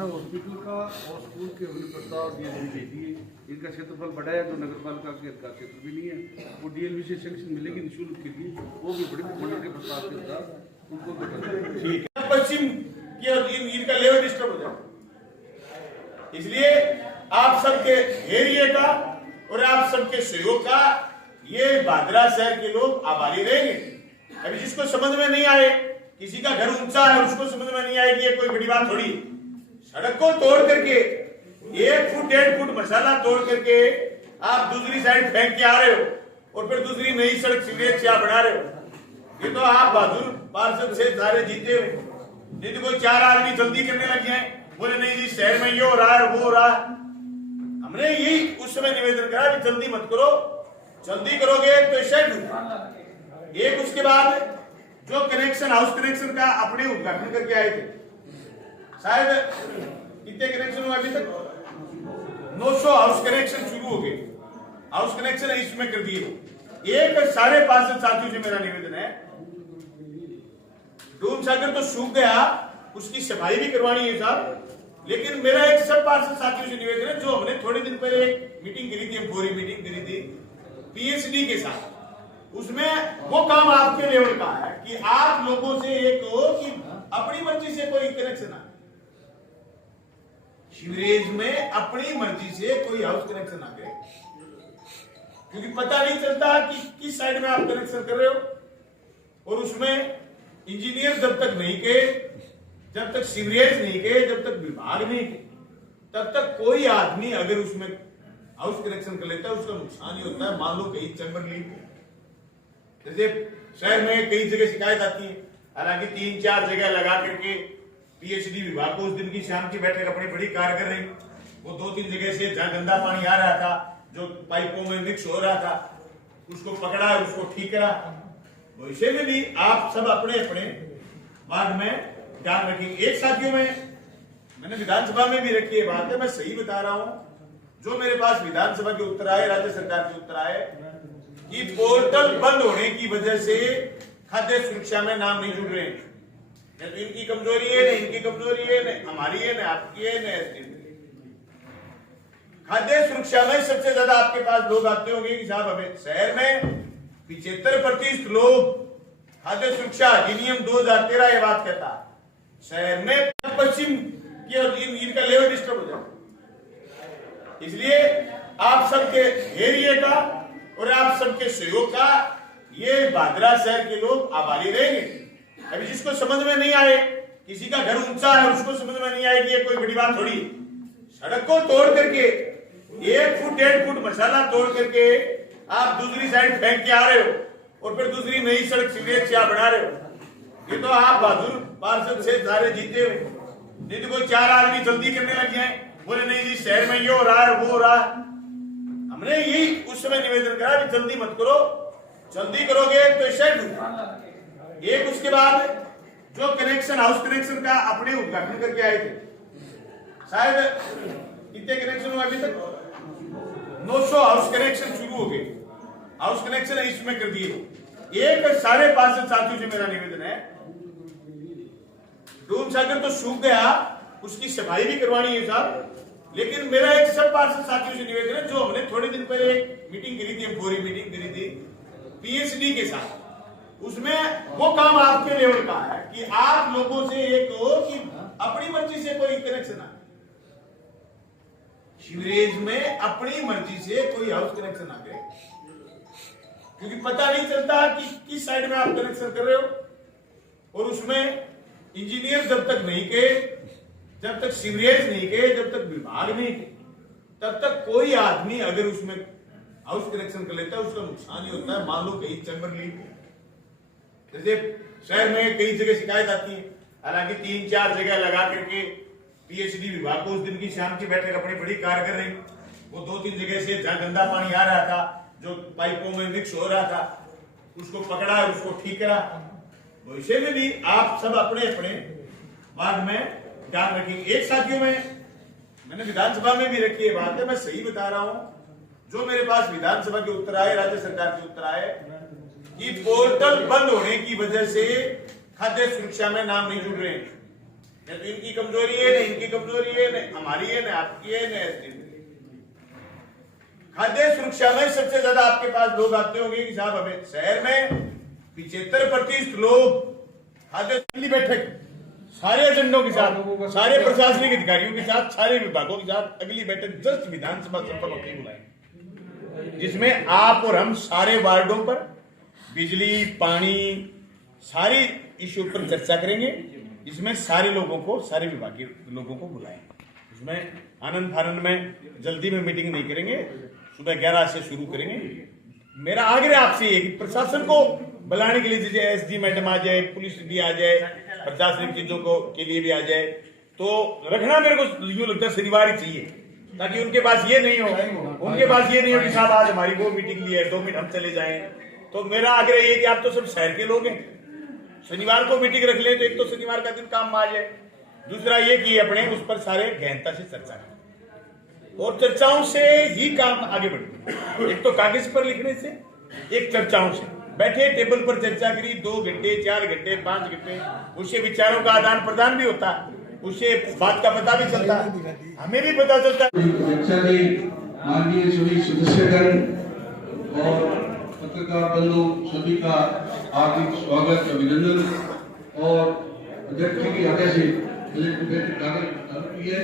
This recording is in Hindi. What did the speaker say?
हॉस्पिटल का और स्कूल के अभिनेता और डीएलवी भेजिए। इनका क्षेत्रफल बड़ा है, जो नगर पालिका के अधिकार क्षेत्र भी नहीं है। वो डीएलवी से सैंक्शन मिलेगी निःशुल्क के लिए, वो भी बड़े मंडल के प्रस्ताव के साथ उनको ठीक है। पश्चिम की इनका लेवल डिस्टर्ब हो जाए, इसलिए आप सबके एरिया का और आप सबके सहयोग का ये भादरा शहर के लोग आभारी रहेंगे। अभी जिसको समझ में नहीं आए, किसी का घर ऊंचा है उसको समझ में नहीं आएगी, ये कोई बड़ी बात थोड़ी। सड़क को तोड़ करके 1 फुट 1.5 फुट मसाला तोड़ करके आप दूसरी साइड फेंक के आ रहे हो और फिर दूसरी नई सड़क सीवरेज से आप बना रहे हो। ये तो आप बहादुर पार्षद से सारे जीते हुए, नहीं तो कोई 4 आदमी जल्दी करने लग जाए, बोले नहीं जी शहर में ये हो रहा है वो हो रहा है। हमने यही उस समय निवेदन करा कि जल्दी मत करो, जल्दी करोगे तो शहर एक उसके बाद जो कनेक्शन हाउस कनेक्शन का अपने उद्घाटन करके आए थे, शायद कितने कनेक्शन हुए अभी तक? 900 हाउस कनेक्शन शुरू हो गए, हाउस कनेक्शन इसमें कर दिए। एक सारे पार्षद साथियों से मेरा निवेदन है, डूम सागर तो सूख गया, उसकी सफाई भी करवानी है साहब, लेकिन मेरा एक सब पार्षद साथियों से निवेदन है, जो हमने थोड़े दिन पहले एक मीटिंग करी थी, पूरी मीटिंग करी थी पीएचडी के साथ, उसमें वो काम आपके लेवल का है कि आप लोगों से ये कहो कि अपनी मर्जी से कोई कनेक्शन आए सीवरेज में, अपनी मर्जी से कोई हाउस कनेक्शन आ गए, क्योंकि पता नहीं चलता कि किस साइड में आप कनेक्शन कर रहे हो। और उसमें इंजीनियर जब तक नहीं गए, जब तक सीवरेज नहीं गए, जब तक विभाग नहीं गए, तब तक कोई आदमी अगर उसमें हाउस कनेक्शन कर लेता है उसका नुकसान ही होता है। मान लो कहीं चैम्बर लीक, जैसे शहर में कई जगह शिकायत आती है, हालांकि 3-4 जगह लगा करके पीएचडी विभाग को उस दिन की शाम की बैठक अपनी बड़ी कारगर रही। वो 2-3 जगह से जहां गंदा पानी आ रहा था, जो पाइपों में मिक्स हो रहा था, उसको पकड़ा, उसको ठीक करा। भविष्य में भी आप सब अपने अपने वार्ड में ध्यान रखेंगे। एक साथियों में मैंने विधानसभा में भी रखी है बात है, मैं सही बता रहा हूं, जो मेरे पास विधानसभा के उत्तर आए, राज्य सरकार के उत्तर आए कि पोर्टल बंद होने की वजह से खाद्य सुरक्षा में नाम नहीं जुड़ रहे हैं। तो इनकी कमजोरी है, न इनकी कमजोरी है, न हमारी है, न आपकी है, न एसडी। खाद्य सुरक्षा में सबसे ज्यादा आपके पास लोग आते होंगे कि साहब हमें शहर में 75% लोग खाद्य सुरक्षा अधिनियम 2013 ये बात कहता है, शहर में पश्चिम की इनका लेवल डिस्टर्ब हो जाए, इसलिए आप सबके एरिया का और आप सबके सहयोग का ये भादरा शहर के लोग आभारी रहेंगे। अभी जिसको समझ में नहीं आए, किसी का घर ऊंचा है उसको समझ में नहीं आएगी, ये कोई बड़ी बात थोड़ी। सड़क को तोड़ करके 1 फुट 1.5 फुट मसाला तोड़ करके आप दूसरी साइड फेंक के आ रहे हो और फिर दूसरी नई सड़क सीवरेज से आप बना रहे हो। ये तो आप बहादुर पार्षद से सारे जीते हुए, नहीं तो कोई 4 आदमी जल्दी करने लग जाए, बोले नहीं जी शहर में ये हो रहा है वो हो रहा है। हमने यही उस समय निवेदन करा कि जल्दी मत करो, जल्दी करोगे तो शहर एक उसके बाद जो कनेक्शन हाउस कनेक्शन का अपने उद्घाटन करके आए थे, शायद कितने कनेक्शन हुए अभी तक? 900 हाउस कनेक्शन शुरू हो गए, हाउस कनेक्शन इसमें कर दिए। एक सारे पार्षद साथियों से मेरा निवेदन है, डूम सागर तो सूख गया, उसकी सफाई भी करवानी है साहब, लेकिन मेरा एक सब पार्षद साथियों से निवेदन है, जो हमने थोड़े दिन पहले एक मीटिंग करी थी, पूरी मीटिंग करी थी पीएचडी के साथ, उसमें वो काम आपके लेवल का है कि आप लोगों से ये कहो कि अपनी मर्जी से कोई कनेक्शन आए सीवरेज में, अपनी मर्जी से कोई हाउस कनेक्शन आ गए, क्योंकि पता नहीं चलता कि किस साइड में आप कनेक्शन कर रहे हो। और उसमें इंजीनियर जब तक नहीं गए, जब तक सीवरेज नहीं गए, जब तक विभाग नहीं गए, तब तक कोई आदमी अगर उसमें हाउस कनेक्शन कर लेता है उसका नुकसान ही होता है। मान लो कहीं चैम्बर लीक, जैसे शहर में कई जगह शिकायत आती है, हालांकि 3-4 जगह लगा करके पीएचडी विभाग को उस दिन की शाम की बैठक अपनी बड़ी कारगर रही। वो 2-3 जगह से जहां गंदा पानी आ रहा था, जो पाइपों में मिक्स हो रहा था, उसको पकड़ा, उसको ठीक करा। भविष्य में भी आप सब अपने अपने वार्ड में ध्यान रखेंगे। एक साथियों में मैंने विधानसभा में भी रखी है बात है, मैं सही बता रहा हूं, जो मेरे पास विधानसभा के उत्तर आए, राज्य सरकार के उत्तर आए कि पोर्टल बंद होने की वजह से खाद्य सुरक्षा में नाम नहीं जुड़ रहे हैं। तो इनकी कमजोरी है, न इनकी कमजोरी है, न हमारी है, न आपकी है, न एसडी। खाद्य सुरक्षा में सबसे ज्यादा आपके पास लोग आते होंगे कि साहब हमें शहर में 75% लोग खाद्य बैठक सारे एजेंडों के साथ, सारे प्रशासनिक अधिकारियों के साथ, सारे विभागों के साथ अगली बैठक जस्ट विधानसभा संपन्न होते बुलाएंगे, जिसमें आप और हम सारे वार्डों पर बिजली, पानी, सारी इश्यू पर चर्चा करेंगे। इसमें सारे लोगों को, सारे विभागीय लोगों को बुलाएंगे। इसमें आनंद फानंद में जल्दी में मीटिंग नहीं करेंगे, सुबह 11 से शुरू करेंगे। मेरा आग्रह आपसे ये कि प्रशासन को बुलाने के लिए जैसे एसडी मैडम आ जाए, पुलिस भी आ जाए, प्रशासनिक चीजों को के लिए भी आ जाए, तो रखना मेरे को यूं लगता है शनिवार ही चाहिए, ताकि उनके पास ये नहीं हो, उनके पास ये नहीं हो कि साहब आज हमारी वो मीटिंग ली है, 2 मिनट हम चले जाएं। तो मेरा आग्रह ये कि आप तो सब शहर के लोग हैं, शनिवार को मीटिंग रख ले, तो एक तो शनिवार का दिन काम में आ जाए, दूसरा ये कि अपने उस पर सारे गहनता से चर्चा करें, और चर्चाओं से ही काम आगे बढ़े। एक तो कागज पर लिखने से, एक चर्चाओं से बैठे टेबल पर चर्चा करी 2 घंटे, 4 घंटे, 5 घंटे, उससे विचारों का आदान प्रदान भी होता, उससे बात का पता भी चलता, हमें भी पता चलता। माननीय सभी सदस्यगण और पत्रकार बंधु सभी का हार्दिक स्वागत, अभिनंदन। और अध्यक्ष जी की आदेश से कागज की है